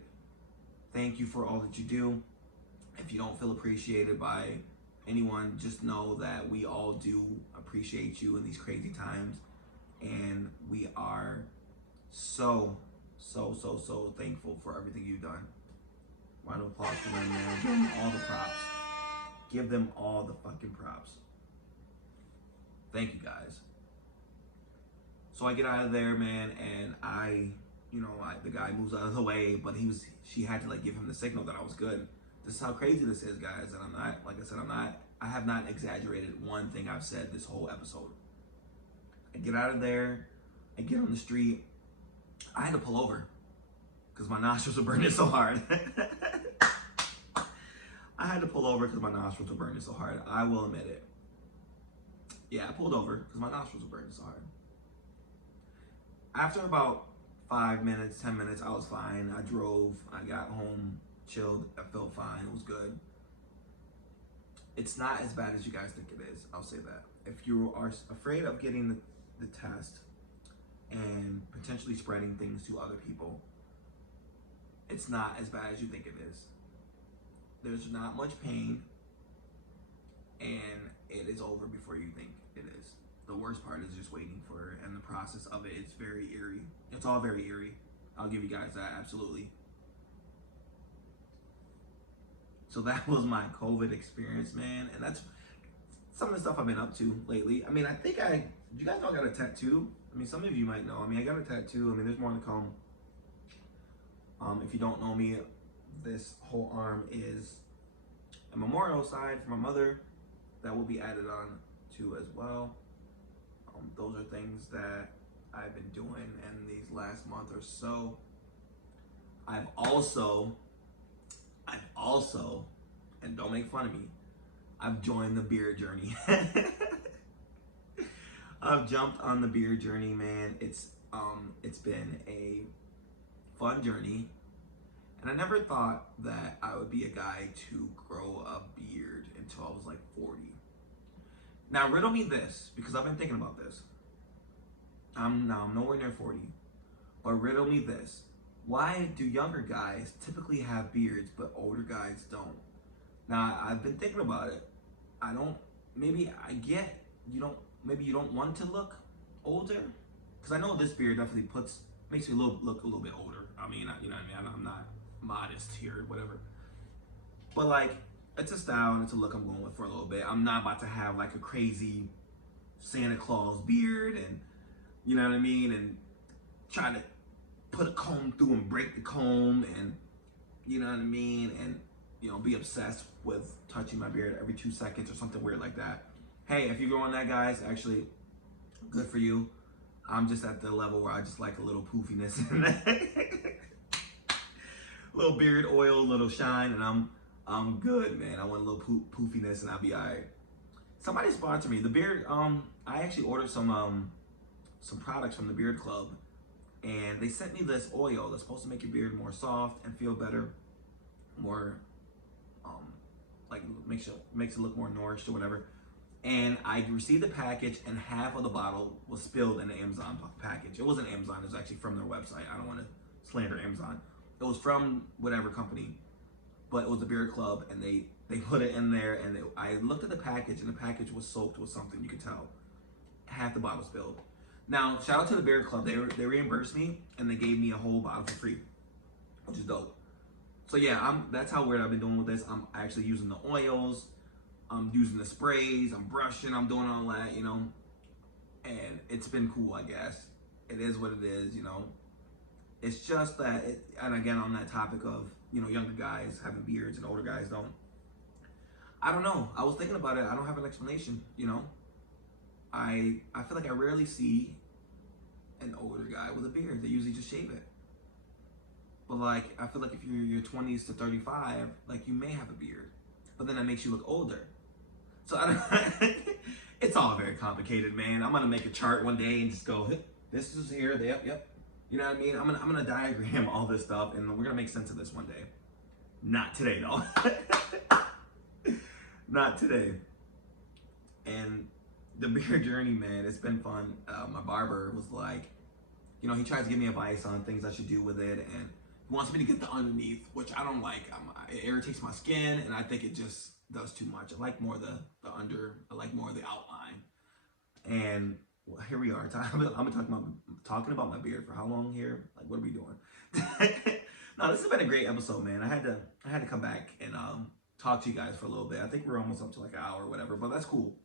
Thank you for all that you do. If you don't feel appreciated by anyone, just know that we all do appreciate you in these crazy times. And we are so thankful for everything you've done. Round of applause for them, man. Give them all the props. Give them all the fucking props. Thank you, guys. So I get out of there, man, and the guy moves out of the way, but she had to give him the signal that I was good. This is how crazy this is, guys, and I have not exaggerated one thing I've said this whole episode. I get out of there, I get on the street. I had to pull over because my nostrils were burning so hard. I had to pull over because my nostrils were burning so hard. I will admit it. Yeah, I pulled over because my nostrils were burning so hard. After about 5 minutes, 10 minutes, I was fine. I drove, I got home, chilled, I felt fine, it was good. It's not as bad as you guys think it is, I'll say that. If you are afraid of getting the test and potentially spreading things to other people, it's not as bad as you think it is. There's not much pain, and it is over before you think it is. The worst part is just waiting for it, and the process of it is very eerie. It's all very eerie. I'll give you guys that, absolutely. So that was my COVID experience, man, and that's some of the stuff I've been up to lately. I mean, you guys know I got a tattoo. I mean, some of you might know. I mean, I got a tattoo. I mean, there's more to come. If you don't know me, this whole arm is a memorial sign for my mother that will be added on to as well. Those are things that I've been doing in these last month or so. I've also, and don't make fun of me, I've joined the beard journey. I've jumped on the beard journey, man. It's been a fun journey, and And I never thought that I would be a guy to grow a beard until I was like 40. Now, riddle me this, because I've been thinking about this. I'm nowhere near 40. But riddle me this. Why do younger guys typically have beards, but older guys don't? Now, I've been thinking about it. Maybe you don't want to look older. Because I know this beard definitely makes me look a little bit older. I mean, you know what I mean? I'm not modest here, whatever. But like, it's a style and it's a look I'm going with for a little bit. I'm not about to have like a crazy Santa Claus beard and, you know what I mean? And try to put a comb through and break the comb and, you know what I mean? And, you know, be obsessed with touching my beard every 2 seconds or something weird like that. Hey, if you're going that, guys, actually, good for you. I'm just at the level where I just like a little poofiness little beard oil, little shine, and I'm good, man. I want a little poofiness and I'll be all right. Somebody sponsor me. The beard, I actually ordered some products from the Beard Club, and they sent me this oil that's supposed to make your beard more soft and feel better, more, like makes it look more nourished or whatever. And I received the package, and half of the bottle was spilled in the Amazon package. It wasn't Amazon, it was actually from their website. I don't want to slander Amazon. It was from whatever company, but it was the Beard Club, and they put it in there, and I looked at the package, and the package was soaked with something, you could tell. Half the bottle spilled. Now, shout out to the Beard Club. They reimbursed me, and they gave me a whole bottle for free, which is dope. So yeah, that's how weird I've been doing with this. I'm actually using the oils, I'm using the sprays, I'm brushing, I'm doing all that, you know, and it's been cool, I guess. It is what it is, you know. It's just that, and again, on that topic of, you know, younger guys having beards and older guys don't. I don't know. I was thinking about it. I don't have an explanation, you know. I feel like I rarely see an older guy with a beard. They usually just shave it. But like, I feel like if you're your 20s to 35, like you may have a beard, but then that makes you look older. So I don't, it's all very complicated, man. I'm gonna make a chart one day and just go, this is here, yep. You know what I mean? I'm gonna diagram all this stuff, and we're gonna make sense of this one day. Not today, though. Not today. And the beard journey, man, it's been fun. My barber was like, you know, he tries to give me advice on things I should do with it, and he wants me to get the underneath, which I don't like. It irritates my skin, and I think it just does too much. I like more the under. I like more of the outline. And well, here we are. I'm talking about my beard for how long here? Like, what are we doing? No, this has been a great episode, man. I had to come back and talk to you guys for a little bit. I think we're almost up to like an hour or whatever, but that's cool.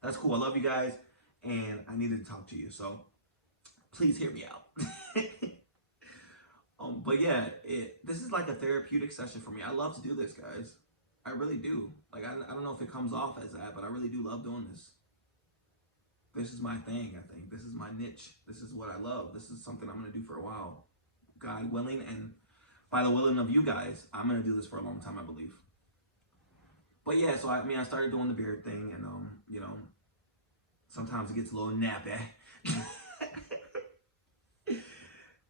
That's cool. I love you guys, and I needed to talk to you, so please hear me out. But yeah, this is like a therapeutic session for me. I love to do this, guys. I really do. Like, I don't know if it comes off as that, but I really do love doing this. This is my thing, I think. This is my niche. This is what I love. This is something I'm going to do for a while. God willing, and by the willing of you guys, I'm going to do this for a long time, I believe. But yeah, so I started doing the beard thing, and you know, sometimes it gets a little nappy.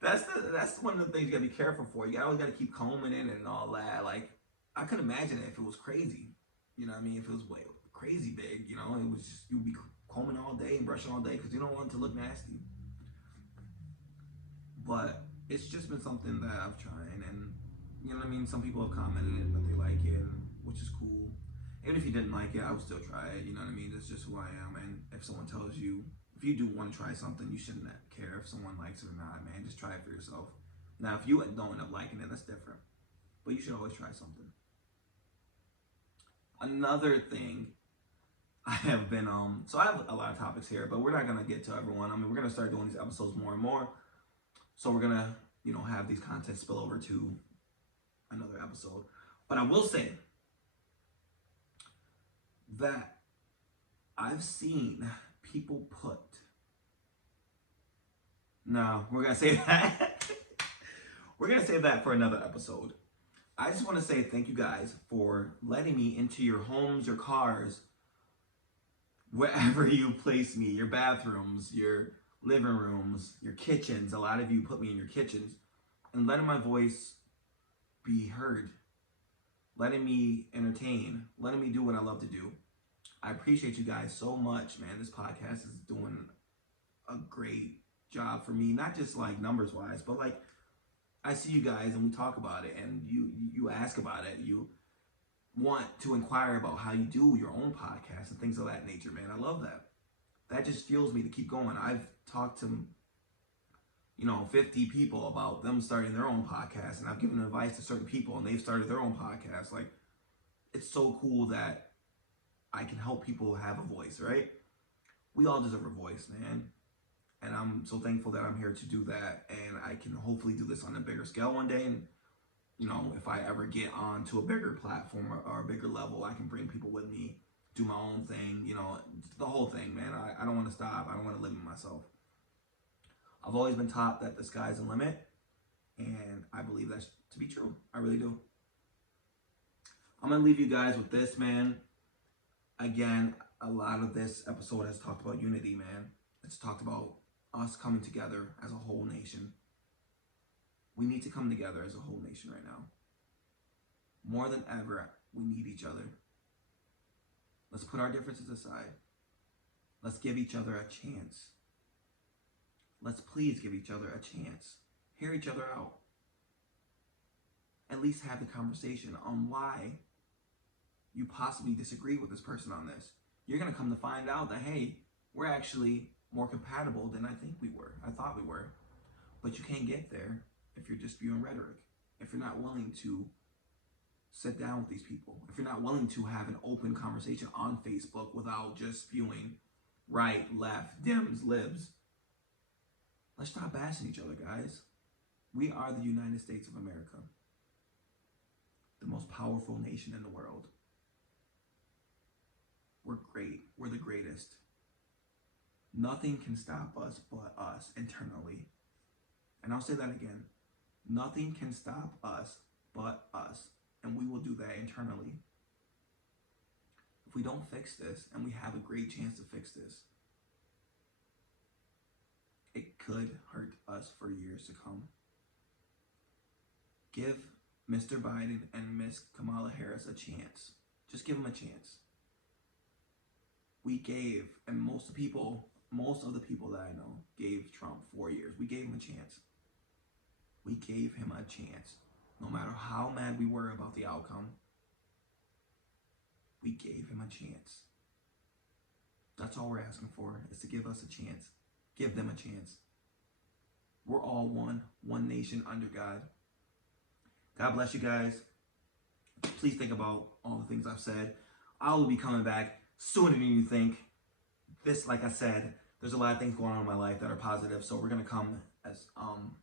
That's one of the things you gotta be careful for. You always gotta keep combing it and all that. Like, I could imagine it if it was crazy. You know what I mean? If it was way crazy big, you know, it was just, you'd be combing all day and brushing all day because you don't want it to look nasty. But it's just been something that I've tried, and you know what I mean? Some people have commented it, but they like it, which is cool. Even if you didn't like it, I would still try it. You know what I mean? That's just who I am. And if someone tells you, if you do want to try something, you shouldn't care if someone likes it or not, man. Just try it for yourself. Now, if you don't end up liking it, that's different. But you should always try something. Another thing, I have been, so I have a lot of topics here, but we're not going to get to everyone. I mean, we're going to start doing these episodes more and more. So we're going to, you know, have these contents spill over to another episode. But I will say that I've seen people put, no, we're going to say that. We're going to save that for another episode. I just want to say thank you guys for letting me into your homes, your cars, wherever you place me, your bathrooms, your living rooms, your kitchens. A lot of you put me in your kitchens, and letting my voice be heard, letting me entertain, letting me do what I love to do. I appreciate you guys so much, man. This podcast is doing a great job for me, not just like numbers wise, but like I see you guys and we talk about it, and you ask about it. You want to inquire about how you do your own podcast and things of that nature, man. I love that. That just fuels me to keep going. I've talked to 50 people about them starting their own podcast, and I've given advice to certain people and they've started their own podcast. Like, it's so cool that I can help people have a voice, right? We all deserve a voice, man. And I'm so thankful that I'm here to do that, and I can hopefully do this on a bigger scale one day. And if I ever get on to a bigger platform or a bigger level, I can bring people with me, do my own thing, the whole thing, man. I don't want to stop. I don't want to limit myself. I've always been taught that the sky's the limit, and I believe that to be true. I really do. I'm going to leave you guys with this, man. Again, a lot of this episode has talked about unity, man. It's talked about us coming together as a whole nation. We need to come together as a whole nation right now. More than ever, we need each other. Let's put our differences aside. Let's give each other a chance. Let's please give each other a chance. Hear each other out. At least have the conversation on why you possibly disagree with this person on this. You're going to come to find out that, hey, we're actually more compatible than I think we were. I thought we were. But you can't get there if you're just spewing rhetoric. If you're not willing to sit down with these people. If you're not willing to have an open conversation on Facebook without just spewing right, left, Dems, libs. Let's stop bashing each other, guys. We are the United States of America. The most powerful nation in the world. We're great. We're the greatest. Nothing can stop us but us internally. And I'll say that again. Nothing can stop us but us. And we will do that internally. If we don't fix this, and we have a great chance to fix this, it could hurt us for years to come. Give Mr. Biden and Miss Kamala Harris a chance. Just give them a chance. We gave, and most of the people that I know gave Trump 4 years. We gave him a chance. We gave him a chance. No matter how mad we were about the outcome, we gave him a chance. That's all we're asking for, is to give us a chance. Give them a chance. We're all one nation under God. God bless you guys. Please think about all the things I've said. I will be coming back sooner than you think. This, like I said, there's a lot of things going on in my life that are positive, so we're going to come as,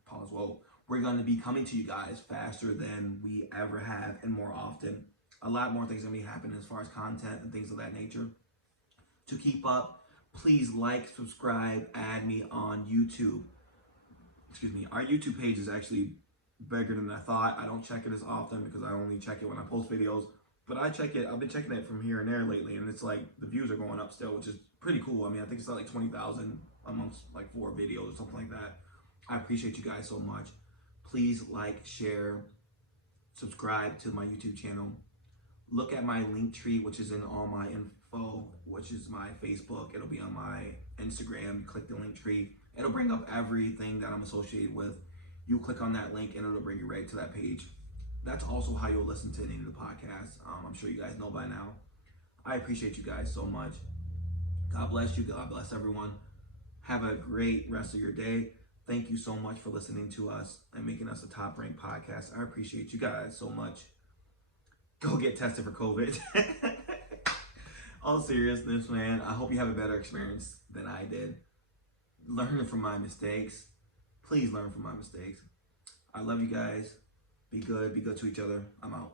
pause, well, we're going to be coming to you guys faster than we ever have and more often. A lot more things are going to be happening as far as content and things of that nature. To keep up, please like, subscribe, add me on YouTube. Excuse me, our YouTube page is actually bigger than I thought. I don't check it as often because I only check it when I post videos. But I check it, I've been checking it from here and there lately, and it's like the views are going up still, which is pretty cool. I mean, I think it's like 20,000 amongst like 4 videos or something like that. I appreciate you guys so much. Please like, share, subscribe to my YouTube channel. Look at my link tree, which is in all my info, which is my Facebook. It'll be on my Instagram. You click the link tree. It'll bring up everything that I'm associated with. You click on that link and it'll bring you right to that page. That's also how you'll listen to any of the podcasts. I'm sure you guys know by now. I appreciate you guys so much. God bless you. God bless everyone. Have a great rest of your day. Thank you so much for listening to us and making us a top-ranked podcast. I appreciate you guys so much. Go get tested for COVID. All seriousness, man. I hope you have a better experience than I did. Learn from my mistakes. Please learn from my mistakes. I love you guys. Be good. Be good to each other. I'm out.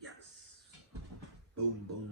Yes. Boom, boom.